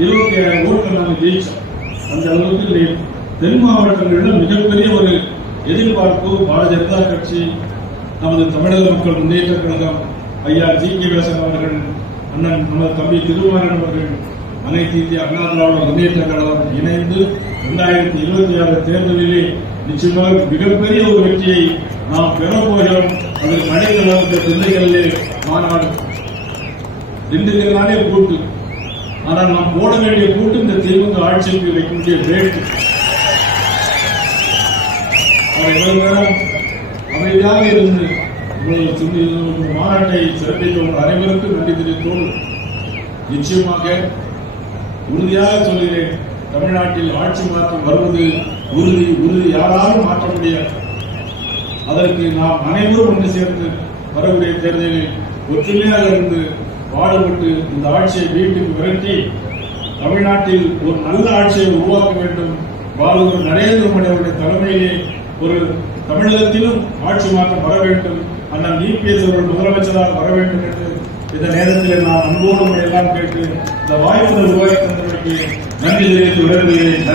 27,000 ஓட்டுகள் நாங்கள் ஜெயிச்சோம். அந்த அளவுக்கு தென் மாவட்டங்களிடம் மிகப்பெரிய ஒரு எதிர்பார்ப்பு பாரதிய ஜனதா கட்சி, நமது தமிழக மக்கள் முன்னேற்ற கழகம், ஐயா ஜி.கே. வாசன் அவர்கள், அண்ணன் நமது தம்பி திருமாறன் அவர்கள், அனைத்து இந்திய அண்ணா திராவிட முன்னேற்ற கழகம் இணைந்து 2026 தேர்தலிலே நிச்சயமாக மிகப்பெரிய ஒரு வெற்றியை நாம் பெறப்போகிறோம். அதற்கு அனைத்து திண்டுக்கல்லே மாநாடு, திண்டுக்கல்லானே கூட்டு. ஆனால் நாம் போட வேண்டிய கூட்டு இந்த திமுக ஆட்சிக்கு வைக்கக்கூடிய வேட்டு. இவ்வளவு நேரம் அமைதியாக இருந்து மாநாட்டை சிறப்பித்த உங்கள் அனைவருக்கும் நன்றி தெரிவித்தோடு நிச்சயமாக உறுதியாக சொல்கிறேன், தமிழ்நாட்டில் ஆட்சி மாற்றம் வருவது உறுதி உறுதி, யாராலும் மாற்ற முடியாது. அதற்கு நாம் அனைவரும் ஒன்று சேர்ந்து வரக்கூடிய தேர்தலில் ஒற்றுமையாக இருந்து பாடுபட்டு இந்த ஆட்சியை வீட்டுக்கு விரட்டி தமிழ்நாட்டில் ஒரு நல்ல ஆட்சியை உருவாக்க வேண்டும். பாலூர் நரேந்திர மோடி அவருடைய தலைமையிலே ஒரு தமிழகத்திலும் ஆட்சி மாற்றம் வர வேண்டும். அண்ணன் இபிஎஸ் அவர்கள் முதலமைச்சராக வர வேண்டும் என்று இந்த நேரத்தில் நான் அன்போடு எல்லாம் கேட்டு இந்த வாய்ப்புகள் உருவாக்கி தந்ததற்கு நன்றி தெரிவித்து விடைபெறுகிறேன்.